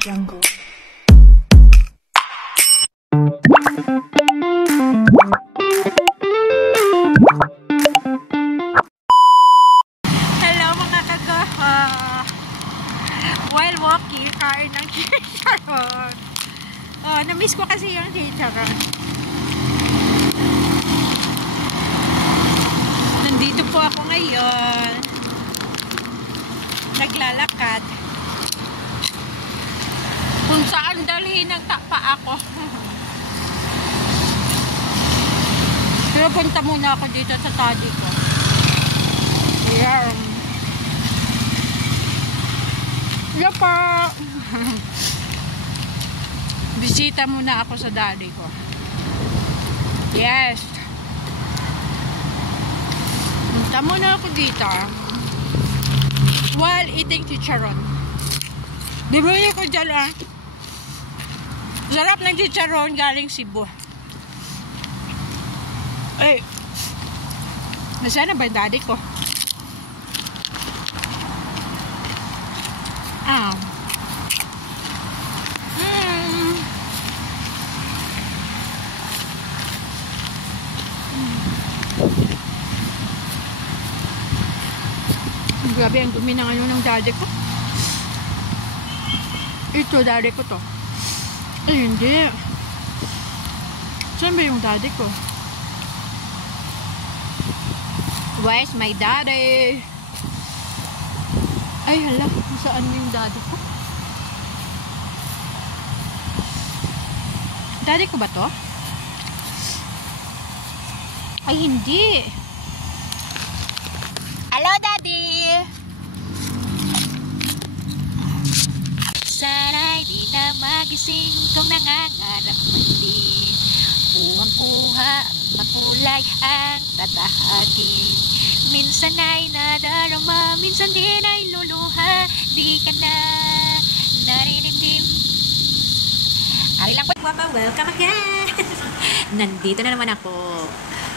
Jungle. Hello mga kagaha! While walking, kain ng chicharon. Oh, na-miss ko kasi yung chicharon. Nandito po ako ngayon. Naglalakad. Kung saan dalhin ng tapa ako. Pero punta muna ako dito sa tadi ko. Ayan. Yan pa. Bisita muna ako sa daddy ko. Yes. Punta muna ako dito. While eating chicharon. Bibili ko dyan ah. Sarap ng chicharon galing Cebu. Eh, nasaan na ba yung daddy ko? Ah. Grabe ang dumi ng ano ng daddy ko. Ito daddy ko to. Eh, hindi. Saan ba yung daddy ko? Where's my daddy? Ay, hala. Saan yung daddy ko? Daddy ko ba to? Ay, hindi. Hello, daddy! Sana'y di na magising kung nangangarap muli. Buwang-buha, makulay ang tatahatin. Minsan ay nadarama, minsan din ay luluha. Di ka na narinindim. Ay lang po, welcome again! Nandito na naman ako.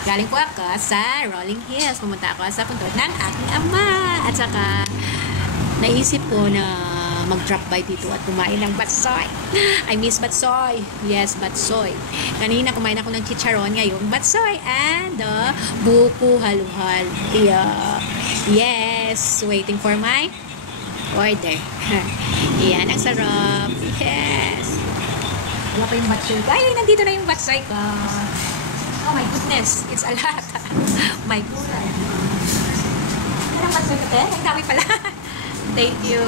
Galing po ako sa Rolling Hills. Pumunta ako sa puntod ng aking ama. At saka, naisip ko na mag-drop by dito at kumain ng batsoy. I miss batsoy. Yes, batsoy. Kanina kumain ako ng chicharon, ngayon batsoy and buko haluhal. Yeah. Yes, waiting for my order. Yan, ang sarap. Yes. Wala pa yung batsoy ko. Ay, nandito na yung batsoy ko. Oh my goodness, it's a lot. My goodness. Ano ang batsoy ko, te? Ang dami pala. Thank you.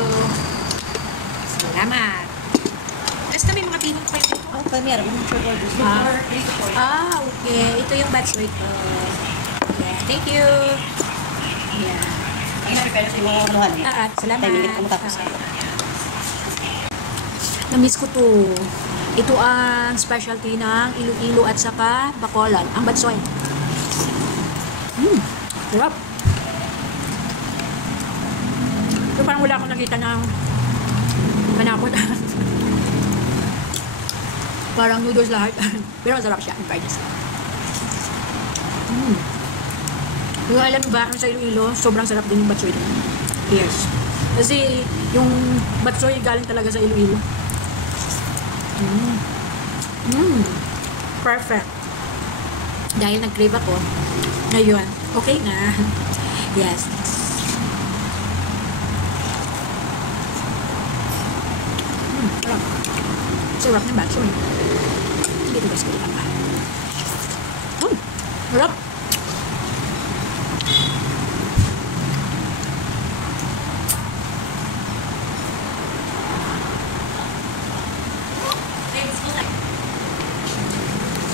Salamat. Basta may mga pinong pa ito. Oh, meron. Okay. Ito yung batsoy ko. Yeah. Thank you. Yeah. Salamat. Na-miss ko to. Ito ang specialty ng Iloilo at saka Bacolod. Ang batsoy. Sarap. Ito parang wala akong nakita ng manapot. Parang noodles lahat. Pero masarap siya. In fairness. Yung alam mo ba, sa Iloilo, sobrang sarap din yung batsoy. Yes. Kasi yung batsoy galing talaga sa Iloilo. Perfect. Dahil nag-crave ako, ngayon, okay na. Yes. Sarap. Sarap ng batsoy. Hindi ito best ko lang ba? Sarap.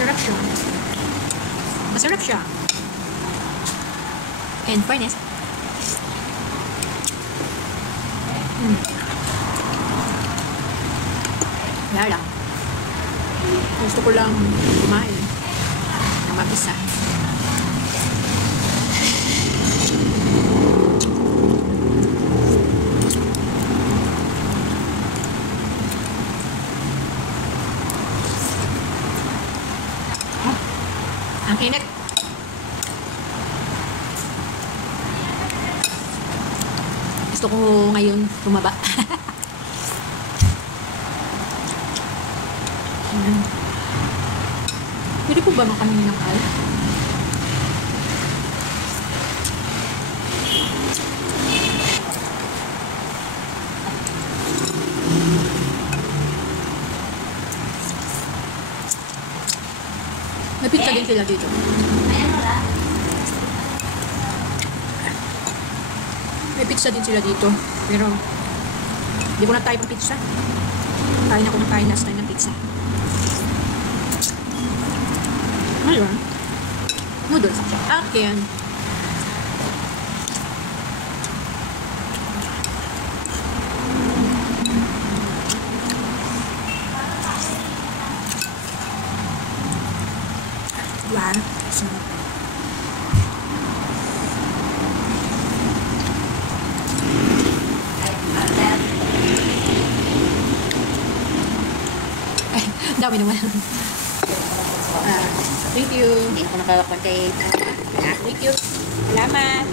Sarap siya. Masarap siya. And fairness. Wala lang. Gusto ko lang kumain na mabisa. Ang init. Gusto ko ngayon tumaba. Pwede po ba makamin ng al? May pizza din sila dito. May pizza din sila dito. Pero, hindi ko na tayo pang pizza. Kain ako ng kain last time ng pizza. Ngayon, noodles. Akin. Wow. Ay, dami naman. Thank you. Hindi ako nakakakontain. Thank you. Salamat.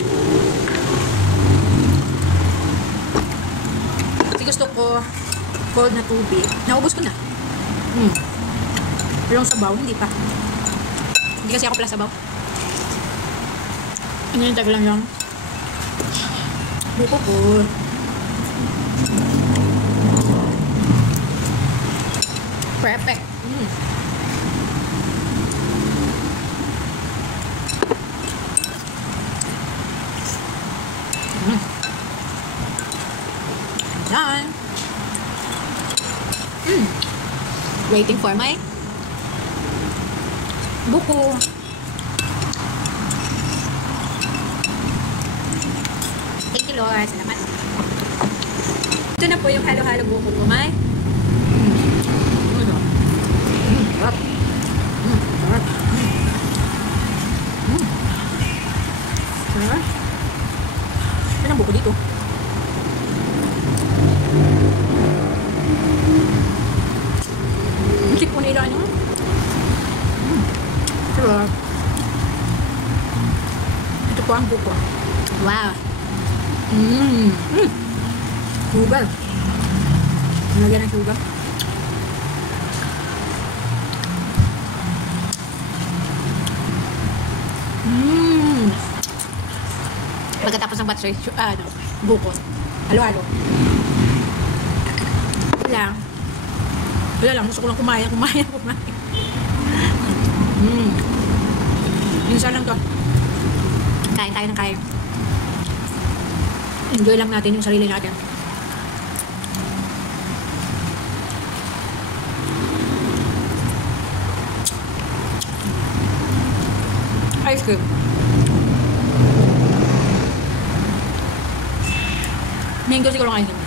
Kasi gusto ko cold na tubig. Naubos ko na. Pero yung sabaw, hindi pa. Hindi kasi ako pala sabaw. Hinihintay ko lang yung buko ko. Perfect. Done. Waiting for my buko. Thank you, Lord. Salamat. Ito na po yung halo-halo buko ko, May. Sarap. Sarap. Sarap. Ito ang buko dito. Ikip ko nila ano. Sarap. Ito po ang buko. Wow. Sugar. Nalagyan ng sugar. Pagkatapos ng battery, buko. Halo-halo. Wala lang. Gusto ko lang kumain. Minsan lang to. Kain tayo ng kain. Enjoy lang natin yung sarili natin. Ice cream. Mango siguro ang ice cream.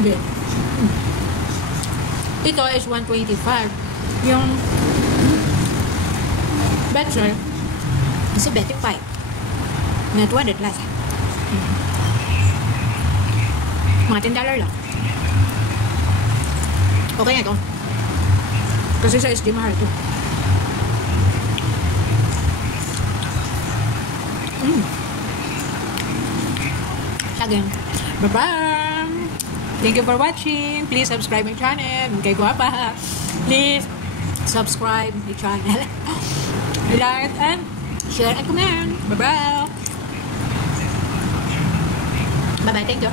Hindi. Ito is 125. Yung betcher is 25. May 200 plus. Mga $10 lang. Okay na ito. Kasi sa SD mahal ito. Again. Bye-bye! Thank you for watching. Please subscribe my channel. Kay Guapa. Please subscribe my channel. Like and share and comment. Bye-bye. Bye-bye. Thank you.